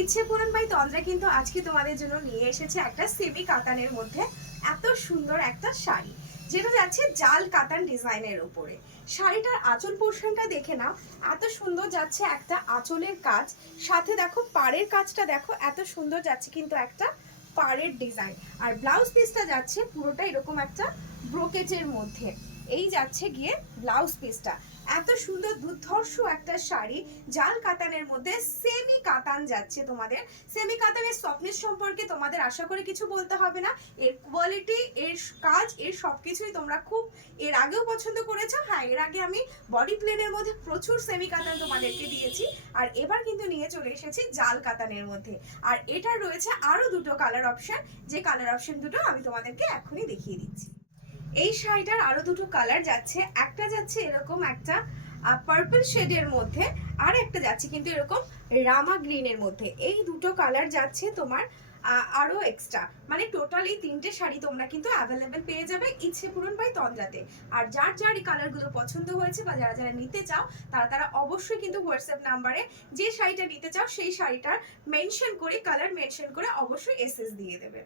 ইচ্ছে পূরণ বাই তন্দ্রা কিন্তু আজকে তোমাদের জন্য নিয়ে এসেছে একটা সেমি কাতানের মধ্যে এত সুন্দর একটা শাড়ি, যেটা যাচ্ছে জাল কাতান ডিজাইনের উপরে। শাড়িটার আঁচল পোর্শনটা দেখে নাও, এত সুন্দর যাচ্ছে একটা আঁচলের কাজ, সাথে দেখো পাড়ের কাজটা দেখো এত সুন্দর যাচ্ছে কিন্তু একটা পাড়ের ডিজাইন। আর ব্লাউজ পিসটা যাচ্ছে পুরোটা এরকম একটা ব্রোকেজের মধ্যে, এই যাচ্ছে গিয়ে ব্লাউজ পিসটা। এত সুন্দর দুর্ধর্ষ একটা শাড়ি জাল কাতানের মধ্যে সেমি কাতান যাচ্ছে তোমাদের। সেমি কাতানের সফটনেস সম্পর্কে তোমাদের আশা করে কিছু বলতে হবে না, এর কোয়ালিটি, এর কাজ, এর সবকিছুই তোমরা খুব এর আগেও পছন্দ করেছো। হ্যাঁ, এর আগে আমি বডি প্লেনের মধ্যে প্রচুর সেমি কাতান তোমাদেরকে দিয়েছি, আর এবার কিন্তু নিয়ে চলে এসেছি জাল কাতানের মধ্যে। আর এটা রয়েছে আরো দুটো কালার অপশন, যে কালার অপশন দুটো আমি তোমাদেরকে এখনই দেখিয়ে দিচ্ছি। এই শাড়িটার আরো দুটো কালার যাচ্ছে, একটা যাচ্ছে এরকম একটা পার্পল শেডের মধ্যে, আর একটা যাচ্ছে কিন্তু এরকম রামা গ্রিনের মধ্যে। এই দুটো কালার যাচ্ছে তোমার আরো এক্সট্রা, মানে টোটাল এই তিনটে শাড়ি তোমরা কিন্তু অ্যাভেলেবেল পেয়ে যাবে ইচ্ছে পূরণ বাই তন্দ্রাতে। আর যার যার এই কালারগুলো পছন্দ হয়েছে বা যারা যারা নিতে চাও তারা অবশ্যই কিন্তু হোয়াটসঅ্যাপ নাম্বারে যে শাড়িটা নিতে চাও সেই শাড়িটার মেনশন করে, কালার মেনশন করে অবশ্যই এসএস দিয়ে দেবে।